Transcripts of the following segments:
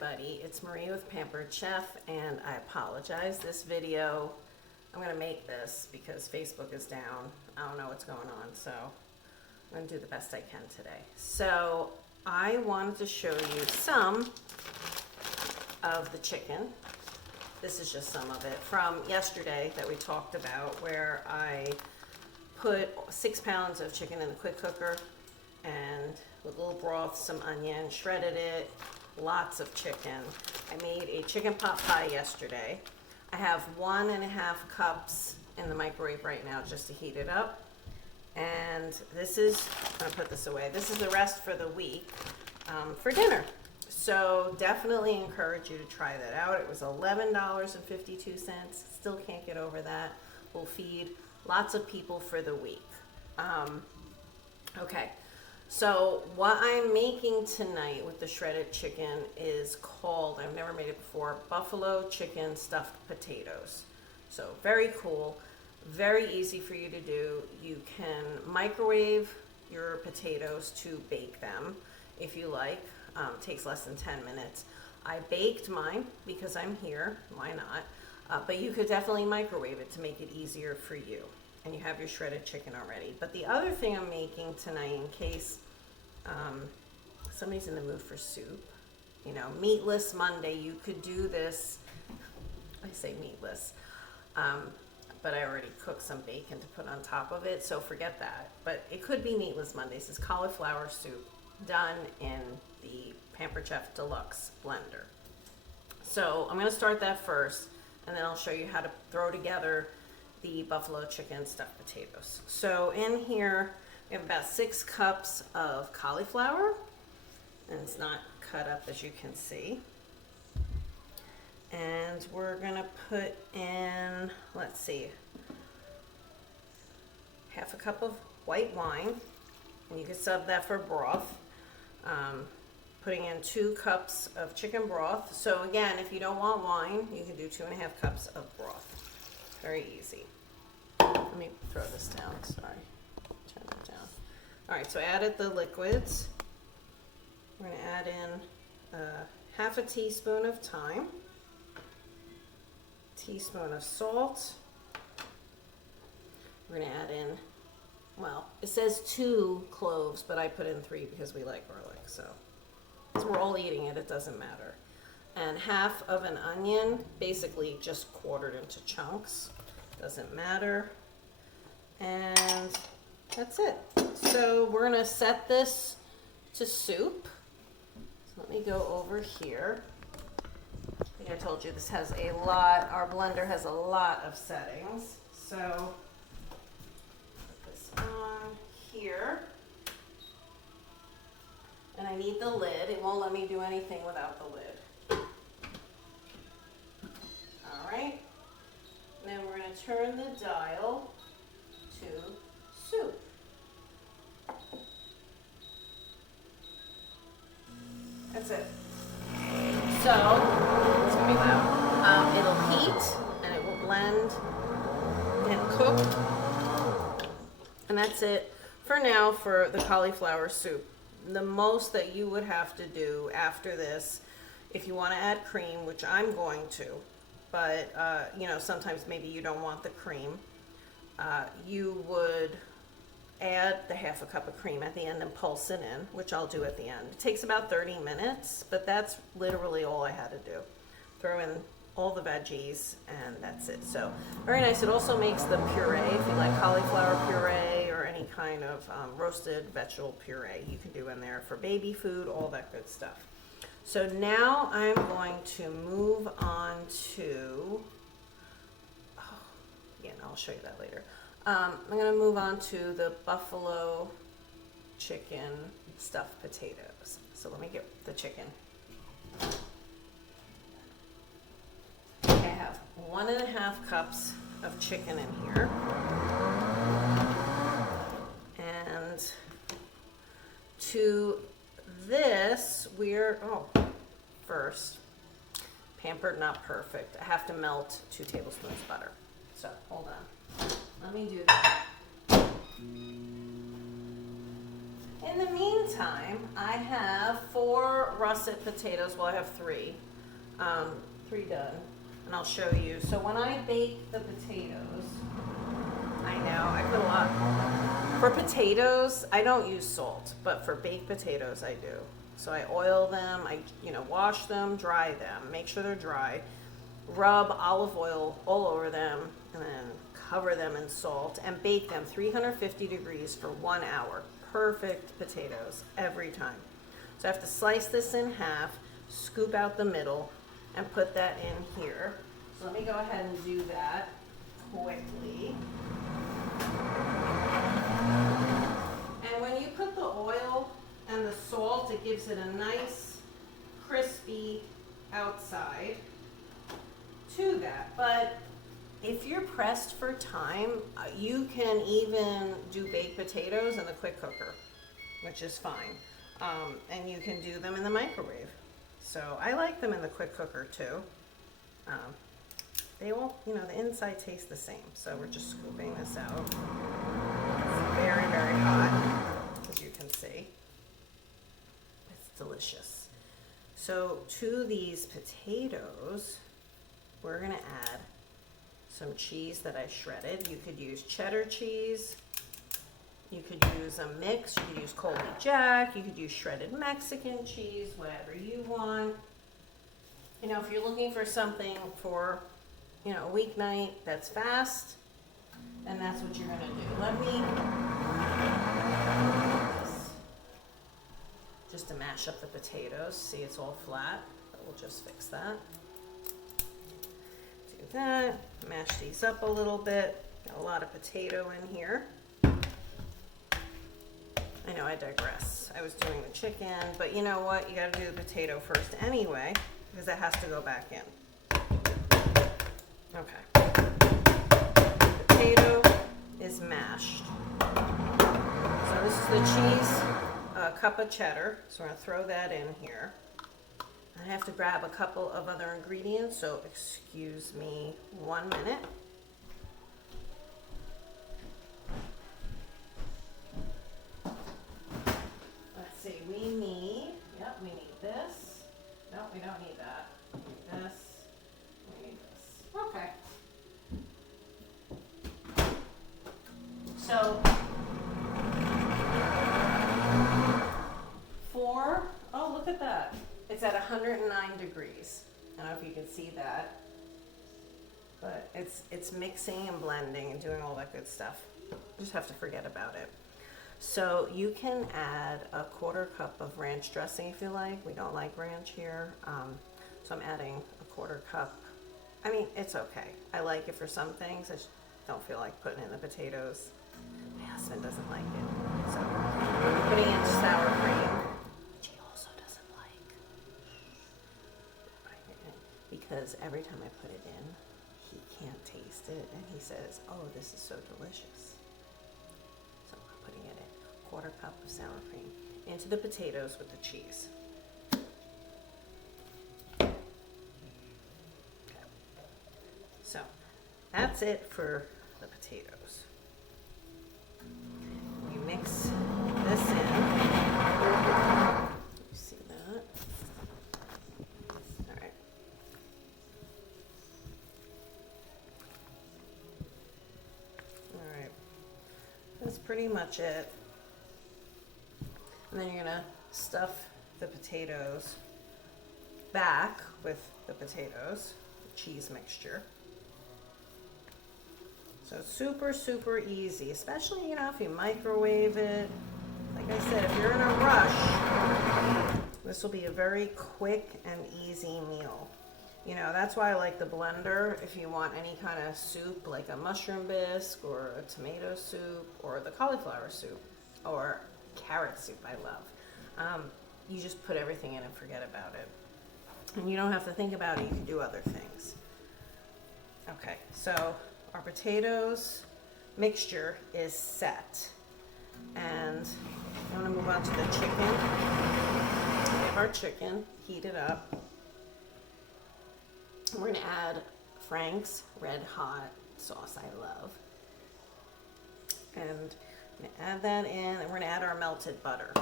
everybody, it's Marie with Pampered Chef, and I apologize. This video, I'm going to make this because Facebook is down. I don't know what's going on, so I'm going to do the best I can today. So I wanted to show you some of the chicken. This is just some of it from yesterday that we talked about, where I put 6 pounds of chicken in the quick cooker and with a little broth, some onion, shredded it, lots of chicken. I made a chicken pot pie yesterday. I have 1.5 cups in the microwave right now just to heat it up. And this is, I'm gonna put this away. This is the rest for the week for dinner. So definitely encourage you to try that out. It was $11.52. Still can't get over that. We'll feed lots of people for the week. Okay. So what I'm making tonight with the shredded chicken is called, I've never made it before, buffalo chicken stuffed potatoes. So very cool, very easy for you to do. You can microwave your potatoes to bake them if you like. Takes less than 10 minutes. I baked mine because I'm here, why not? But you could definitely microwave it to make it easier for you. And you have your shredded chicken already. But the other thing I'm making tonight, in case somebody's in the mood for soup, you know, meatless Monday, you could do this. I say meatless, but I already cooked some bacon to put on top of it, so forget that. But it could be meatless Mondays. This is cauliflower soup done in the Pampered Chef Deluxe blender. So I'm going to start that first, and then I'll show you how to throw together the buffalo chicken stuffed potatoes. So in here we have about 6 cups of cauliflower, and it's not cut up as you can see. And we're gonna put in, let's see, 1/2 cup of white wine, and you can sub that for broth. Putting in 2 cups of chicken broth. So again, if you don't want wine, you can do 2.5 cups of broth. Very easy. Let me throw this down, sorry. Turn that down. All right, so I added the liquids. We're gonna add in 1/2 teaspoon of thyme, teaspoon of salt. We're gonna add in, well, it says 2 cloves, but I put in 3 because we like garlic, so. As we're all eating it, it doesn't matter. And 1/2 of an onion, basically just quartered into chunks. Doesn't matter. And that's it. So we're gonna set this to soup. So let me go over here. I think I told you this has a lot, our blender has a lot of settings. So put this on here. And I need the lid. It won't let me do anything without the lid. All right. Then we're going to turn the dial to soup. That's it. So, it's going to be loud. It'll heat and it will blend and cook. And that's it for now for the cauliflower soup. The most that you would have to do after this, if you want to add cream, which I'm going to, but you know, sometimes maybe you don't want the cream, you would add the 1/2 cup of cream at the end and pulse it in, which I'll do at the end. It takes about 30 minutes, but that's literally all I had to do. Throw in all the veggies and that's it. So very nice. It also makes the puree, if you like cauliflower puree or any kind of roasted vegetable puree, you can do in there for baby food, all that good stuff. So now I'm going to move on to, again, I'll show you that later. I'm going to move on to the buffalo chicken stuffed potatoes. So let me get the chicken. I have 1.5 cups of chicken in here. And to this, first, pampered, not perfect. I have to melt 2 tablespoons butter. So hold on. Let me do that. In the meantime, I have 4 russet potatoes. Well, I have 3. 3 done. And I'll show you. So when I bake the potatoes, I know, I put a lot. For potatoes, I don't use salt, but for baked potatoes, I do. So I oil them, I wash them, dry them, make sure they're dry, rub olive oil all over them, and then cover them in salt and bake them 350 degrees for 1 hour. Perfect potatoes every time. So I have to slice this in half, scoop out the middle, and put that in here. So let me go ahead and do that quickly. And when you put the oil and the salt, it gives it a nice crispy outside to that. But if you're pressed for time, you can even do baked potatoes in the quick cooker, which is fine. And you can do them in the microwave. So I like them in the quick cooker too. They all, the inside tastes the same. So we're just scooping this out. It's very, very hot, as you can see. It's delicious. So to these potatoes, we're gonna add some cheese that I shredded. You could use cheddar cheese. You could use a mix. You could use Colby Jack. You could use shredded Mexican cheese, whatever you want. If you're looking for something for, a weeknight that's fast, then that's what you're gonna do. Let me just to mash up the potatoes. See, it's all flat, but we'll just fix that. Do that, mash these up a little bit. Got a lot of potato in here. I know I digress. I was doing the chicken, but you know what? You gotta do the potato first anyway, because that has to go back in. Okay. Potato is mashed. So this is the cheese, a cup of cheddar. So we're gonna throw that in here. I have to grab a couple of other ingredients, so excuse me 1 minute. Let's see, we need this. No, we don't need that. We need this. We need this. Okay. So, oh, look at that. It's at 109 degrees. I don't know if you can see that, but it's mixing and blending and doing all that good stuff. You just have to forget about it. So you can add a 1/4 cup of ranch dressing if you like. We don't like ranch here, so I'm adding a 1/4 cup. I mean, it's okay. I like it for some things. I just don't feel like putting in the potatoes. My husband doesn't like it, so I'm putting in sour cream, which he also doesn't like. Because every time I put it in, he can't taste it, and he says, "Oh, this is so delicious." So I'm putting it in 1/4 cup of sour cream into the potatoes with the cheese. Okay. So that's it for the potatoes. You mix this in. You see that? All right. All right. That's pretty much it. And then you're gonna stuff the potatoes back with the potatoes, the cheese mixture. So it's super, super easy, especially, if you microwave it. Like I said, if you're in a rush, this will be a very quick and easy meal. That's why I like the blender. If you want any kind of soup, like a mushroom bisque or a tomato soup or the cauliflower soup or carrot soup, I love. You just put everything in and forget about it. And you don't have to think about it, you can do other things. Okay, so our potatoes mixture is set. And I'm gonna move on to the chicken. We have our chicken heated up. And we're gonna add Frank's Red Hot sauce I love. And I'm gonna add that in, and we're gonna add our melted butter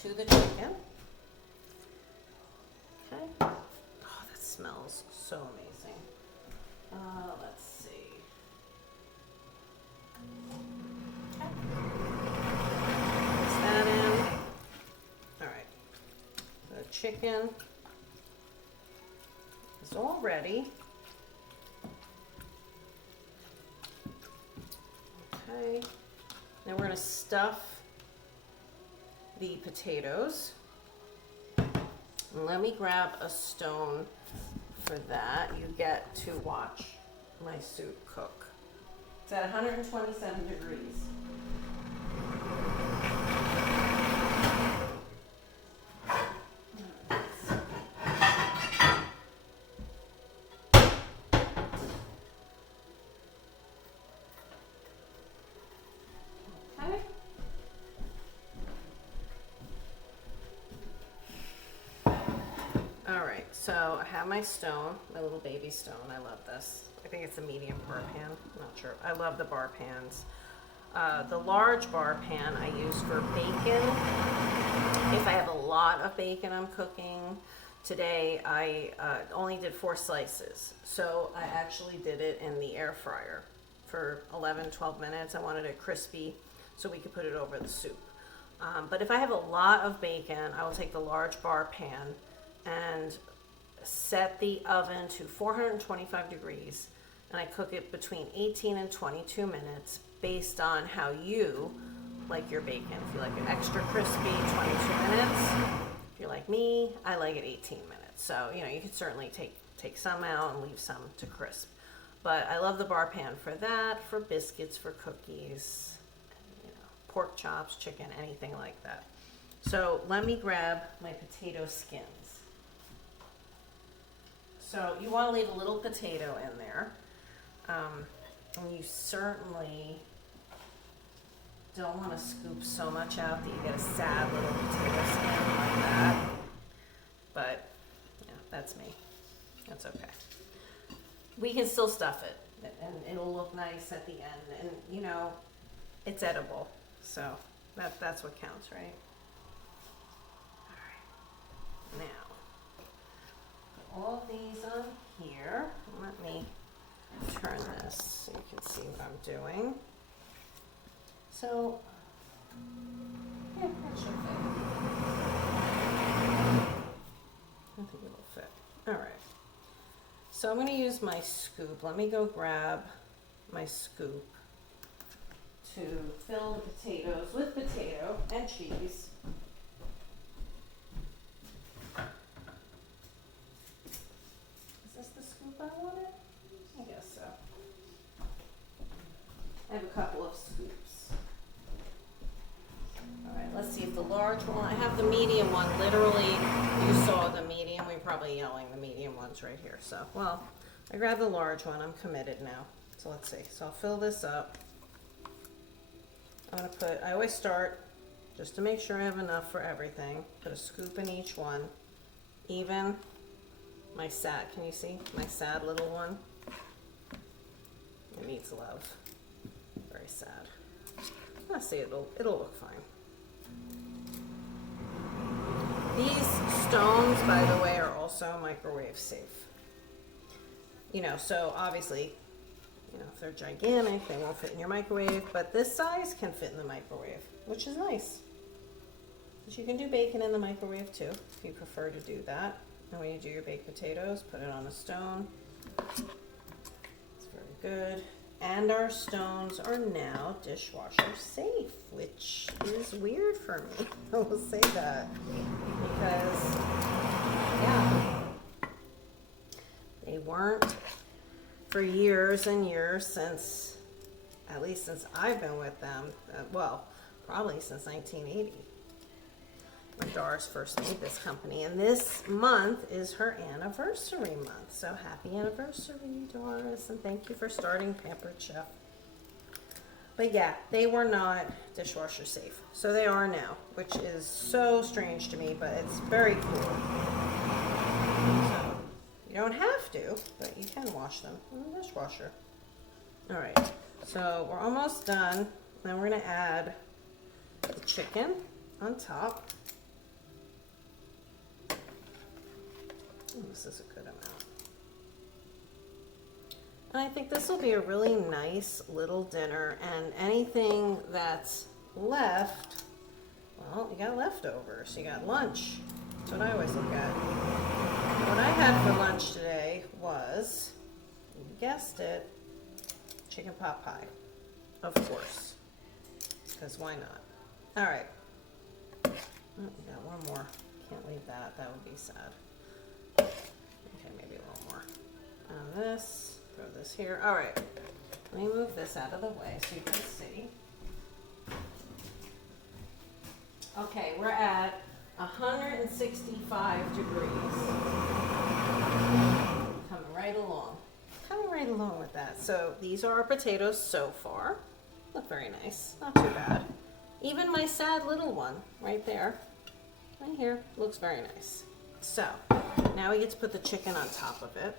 to the chicken. Okay. Oh, that smells so amazing. Let's see. Okay. Mix that in. All right. The chicken is all ready. Okay. Now we're going to stuff the potatoes. And let me grab a stone for that. You get to watch my soup cook. It's at 127 degrees. So I have my stone, my little baby stone. I love this. I think it's a medium bar pan. I'm not sure. I love the bar pans. The large bar pan I use for bacon. If I have a lot of bacon I'm cooking. Today I only did 4 slices. So I actually did it in the air fryer for 11, 12 minutes. I wanted it crispy so we could put it over the soup. But if I have a lot of bacon, I will take the large bar pan and set the oven to 425 degrees, and I cook it between 18 and 22 minutes based on how you like your bacon. If you like it extra crispy, 22 minutes. If you're like me, I like it 18 minutes. So, you know, you could certainly take some out and leave some to crisp. But I love the bar pan for that, for biscuits, for cookies, you know, pork chops, chicken, anything like that. So let me grab my potato skins. So you want to leave a little potato in there. And you certainly don't want to scoop so much out that you get a sad little potato skin like that. But, yeah, that's me. That's okay. We can still stuff it, and it'll look nice at the end. And, you know, it's edible. So that's what counts, right? All right. Now, all of these on here. Let me turn this so you can see what I'm doing. So, yeah, that should fit. I think it'll fit. All right. So I'm going to use my scoop. Let me go grab my scoop to fill the potatoes with potato and cheese. I wanted? I guess so. I have a couple of scoops. All right, let's see if the large one, I have the medium one. Literally, you saw the medium. We're probably yelling the medium one's right here. So, well, I grabbed the large one. I'm committed now. So let's see. So I'll fill this up. I'm going to put, I always start, just to make sure I have enough for everything, put a scoop in each one. Even my sad, can you see? My sad little one. It needs love. Very sad. I'll see, it'll look fine. These stones, by the way, are also microwave safe. You know, so obviously, you know, if they're gigantic, they won't fit in your microwave, but this size can fit in the microwave, which is nice. But you can do bacon in the microwave too, if you prefer to do that. And when you do your baked potatoes, put it on a stone. It's very good. And our stones are now dishwasher safe, which is weird for me. I will say that. Because, yeah, they weren't for years and years since, at least since I've been with them. Well, probably since 1980. When Doris first made this company, and this month is her anniversary month. So happy anniversary, Doris, and thank you for starting Pampered Chef. But yeah, they were not dishwasher safe. So they are now, which is so strange to me, but it's very cool. So you don't have to, but you can wash them in the dishwasher. All right, So we're almost done. Then we're gonna add the chicken on top. This is a good amount. And I think this will be a really nice little dinner, and anything that's left, well, you got leftovers, you got lunch. That's what I always look at. What I had for lunch today was, you guessed it, chicken pot pie, of course, because why not? All right, oh, we got one more, can't leave that, that would be sad. Okay, maybe a little more. And this, throw this here. All right, let me move this out of the way so you can see. Okay, we're at 165 degrees. Coming right along. Coming right along with that. So these are our potatoes so far. Look very nice, not too bad. Even my sad little one right there, right here, looks very nice. So now we get to put the chicken on top of it.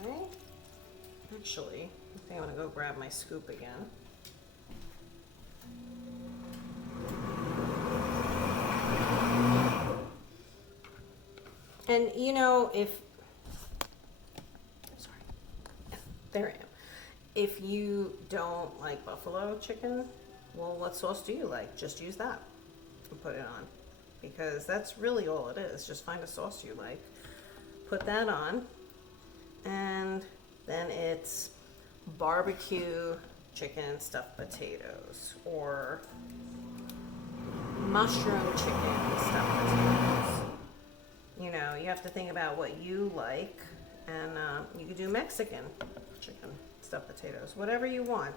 Okay. Actually, I think I'm gonna go grab my scoop again. And you know, sorry, there I am. If you don't like buffalo chicken, well, what sauce do you like? Just use that and put it on, because that's really all it is. Just find a sauce you like, put that on, and then it's barbecue chicken stuffed potatoes or mushroom chicken stuffed potatoes. You know, you have to think about what you like, and you could do Mexican chicken stuffed potatoes, whatever you want.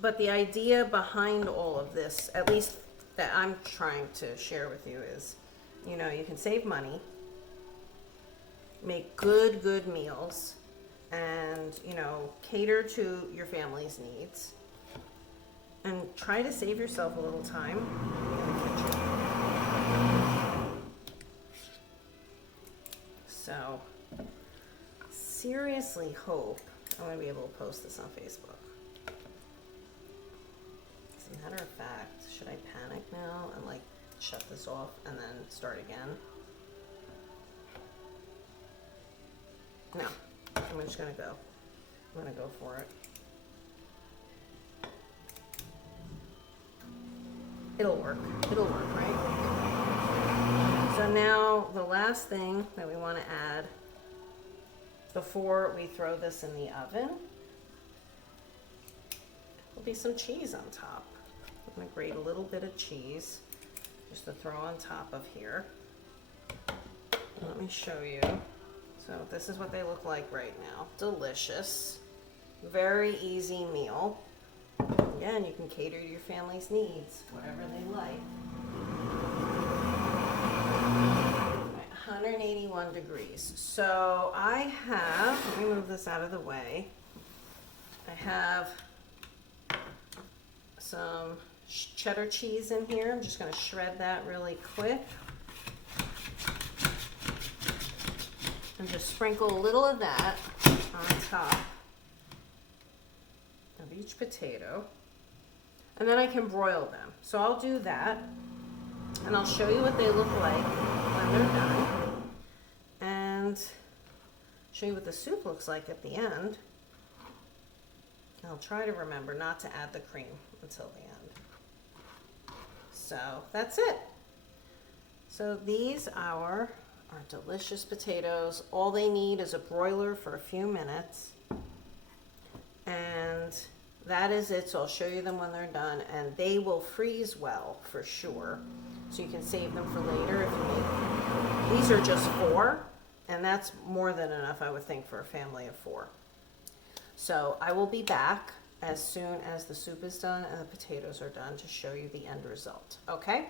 But the idea behind all of this, at least that I'm trying to share with you, is, you know, you can save money, make good meals, and, you know, cater to your family's needs, and try to save yourself a little time in the kitchen. So, seriously hope I'm going to be able to post this on Facebook. As a matter of fact, should I panic now and like shut this off and then start again? No, I'm just going to go. I'm going to go for it. It'll work. It'll work, right? So now the last thing that we want to add before we throw this in the oven will be some cheese on top. I'm going to grate a little bit of cheese just to throw on top of here. Let me show you. So this is what they look like right now. Delicious. Very easy meal. Again, you can cater to your family's needs, whatever they like. 181 degrees. So I have, let me move this out of the way. I have some cheddar cheese in here. I'm just going to shred that really quick. And just sprinkle a little of that on top of each potato. And then I can broil them. So I'll do that, and I'll show you what they look like when they're done, and show you what the soup looks like at the end. I'll try to remember not to add the cream until the end. So that's it. So these are our delicious potatoes. All they need is a broiler for a few minutes, and that is it. So I'll show you them when they're done, and they will freeze well for sure. So you can save them for later if you make. These are just 4, and that's more than enough, I would think, for a family of 4. So I will be back as soon as the soup is done and the potatoes are done to show you the end result. Okay?